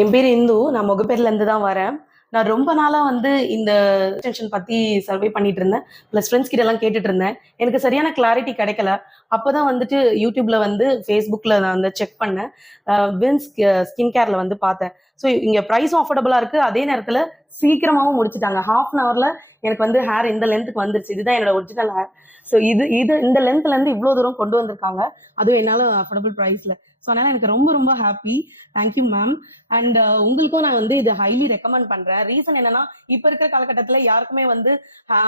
என் பேர் இந்து. நான் முகப்பேர்லேருந்து தான் வரேன். நான் ரொம்ப நாளா வந்து இந்த எக்ஸ்டென்ஷன் பத்தி சர்வே பண்ணிட்டு இருந்தேன். ப்ளஸ் ஃப்ரெண்ட்ஸ் கிட்ட எல்லாம் கேட்டுட்டு இருந்தேன். எனக்கு சரியான கிளாரிட்டி கிடைக்கல. அப்பதான் வந்துட்டு யூடியூப்ல வந்து Facebookல நான் வந்து செக் பண்ணேன். வின்ஸ் ஸ்கின் கேர்ல வந்து பார்த்தேன். ஸோ இங்க ப்ரைஸும் அஃபோர்டபுளா இருக்கு. அதே நேரத்துல சீக்கிரமாவும் முடிச்சுட்டாங்க. ஹாஃப் அன் ஹவர்ல எனக்கு வந்து ஹேர் இந்த லென்த்துக்கு வந்துருச்சு. இதுதான் என்னோட ஒரிஜினல் ஹேர். ஸோ இது இது இந்த லென்த்ல இருந்து இவ்வளோ தூரம் கொண்டு வந்திருக்காங்க. அதுவும் என்னால அஃபோர்டபுள் ப்ரைஸ்ல. ஸோ அதனால எனக்கு ரொம்ப ரொம்ப ஹாப்பி. Thank you ma'am. அண்ட் உங்களுக்கும் நான் வந்து இதை ஹைலி ரெக்கமெண்ட் பண்றேன். ரீசன் என்னன்னா, இப்ப இருக்கிற காலகட்டத்துல யாருக்குமே வந்து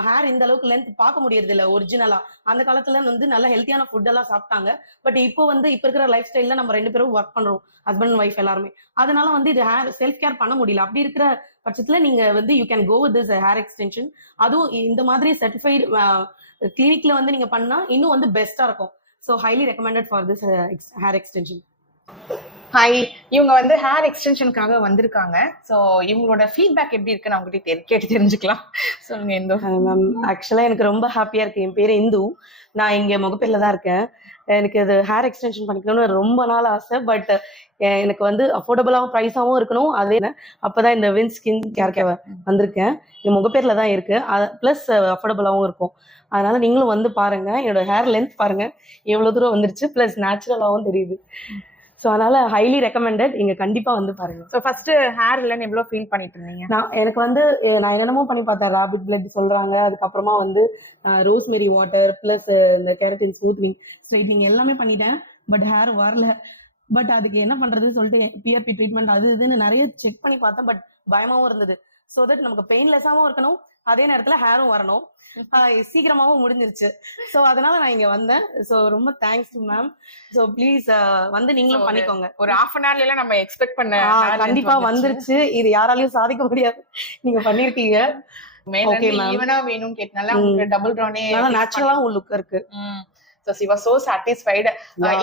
ஹேர் இந்த அளவுக்கு லென்த் பார்க்க முடியறது இல்ல ஒரிஜினலா. அந்த காலத்துல வந்து நல்ல ஹெல்த்தியான ஃபுட் எல்லாம் சாப்பிட்டாங்க. பட் இப்போ வந்து இப்ப இருக்கிற லைஃப் ஸ்டைல்ல நம்ம 2 பேரும் ஒர்க் பண்றோம், ஹஸ்பண்ட் அண்ட் ஒய்ஃப் எல்லாருமே. அதனால வந்து இது ஹேர் செல்ஃப் கேர் பண்ண முடியல. அப்படி இருக்கிற பட்சத்துல நீங்க வந்து you can go with this hair extension. அதுவும் இந்த மாதிரி சர்டிஃபைடு கிளினிக்ல வந்து நீங்க பண்ணா இன்னும் வந்து பெஸ்டா இருக்கும். So highly recommended for this hair extension. Hi, இவங்க வந்து ஹேர் எக்ஸ்டென்ஷனுக்காக வந்திருக்காங்க. ஸோ இவங்களோட ஃபீட்பேக் எப்படி இருக்குன்னு அவங்ககிட்ட கேட்டு தெரிஞ்சுக்கலாம். சொல்லுங்க இந்து. மேம், ஆக்சுவலா எனக்கு ரொம்ப ஹாப்பியா இருக்கு. என் பேரு இந்து. நான் இங்க முகப்பேர்ல தான் இருக்கேன். எனக்கு இது ஹேர் எக்ஸ்டென்ஷன் பண்ணிக்கணும்னு ரொம்ப நாள் ஆசை. பட் எனக்கு வந்து அஃபோர்டபுளாகவும் ப்ரைஸாகவும் இருக்கணும். அதே அப்பதான் இந்த வின் ஸ்கின் கேருக்கு வந்திருக்கேன். என் முகப்பேர்ல தான் இருக்கு. பிளஸ் அஃபோர்டபுளாகவும் இருக்கும். அதனால நீங்களும் வந்து பாருங்க. என்னோட ஹேர் லென்த் பாருங்க எவ்வளவு தூரம் வந்துருச்சு. பிளஸ் நேச்சுரலாகவும் தெரியுது. ஸோ அதனால ஹைலி ரெக்கமெண்டட். இங்க கண்டிப்பா வந்து பாருங்க. ஸோ ஃபர்ஸ்ட் ஹேர் இல்லைன்னு எவ்வளவு ஃபீல் பண்ணிட்டு இருந்தீங்க? எனக்கு வந்து நான் என்னென்னமோ பண்ணி பார்த்தேன். ராபிட் பிளட் சொல்றாங்க. அதுக்கப்புறமா வந்து ரோஸ்மெரி வாட்டர் பிளஸ் இந்த கெரட்டின் ஸ்மூத்னிங் ஸ்ட்ரைட்னிங் எல்லாமே பண்ணிட்டேன். பட் ஹேர் வரல. பட் அதுக்கு என்ன பண்றதுன்னு சொல்லிட்டு பிஆர்பி ட்ரீட்மெண்ட் அது இதுன்னு நிறைய செக் பண்ணி பார்த்தேன். பட் பயமாவும் இருந்தது. ஸோ தட் நமக்கு பெயின்லெஸ்ஸாவும் இருக்கணும், அதே நேரத்துல ஹேரும் வரணும். சீக்கிரமாவும் முடிஞ்சிருச்சு. சோ அதனால நான் இங்க வந்தேன். சோ ரொம்ப thanks to ma'am. So please வந்து நீங்களும் பண்ணிக்கோங்க. ஒரு half an hourல நம்ம எக்ஸ்பெக்ட் பண்ண கண்டிப்பா வந்துருச்சு. இது யாராலையும் சாதிக்க முடியாது. நீங்க பண்ணிருக்கீங்க. Okay ma'am. ஈவனா வேணும் கேட்டனால உங்களுக்கு டபுள் ட்ரானே நேச்சுரலா ஒரு லுக் இருக்கு. So she was so satisfied.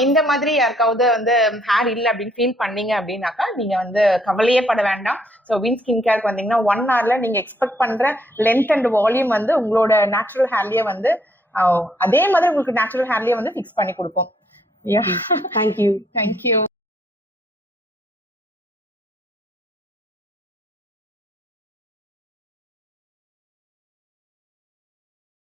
இந்த மாதிரி யாருக்காவது வந்து ஹேர் இல்ல அப்படின்னு ஃபீல் பண்ணீங்க அப்படின்னாக்கா நீங்க வந்து கவலையே பட வேண்டாம். ஸோ வின் ஸ்கின் கேருக்கு வந்தீங்கன்னா 1 hourல நீங்க எக்ஸ்பெக்ட் பண்ற லென்த் அண்ட் வால்யூம் வந்து உங்களோட நேச்சுரல் ஹேர்லயே வந்து அதே மாதிரி உங்களுக்கு நேச்சுரல் ஹேர்லயே வந்து ஃபிக்ஸ் பண்ணி கொடுப்போம். தேங்க்யூ. தேங்க்யூ.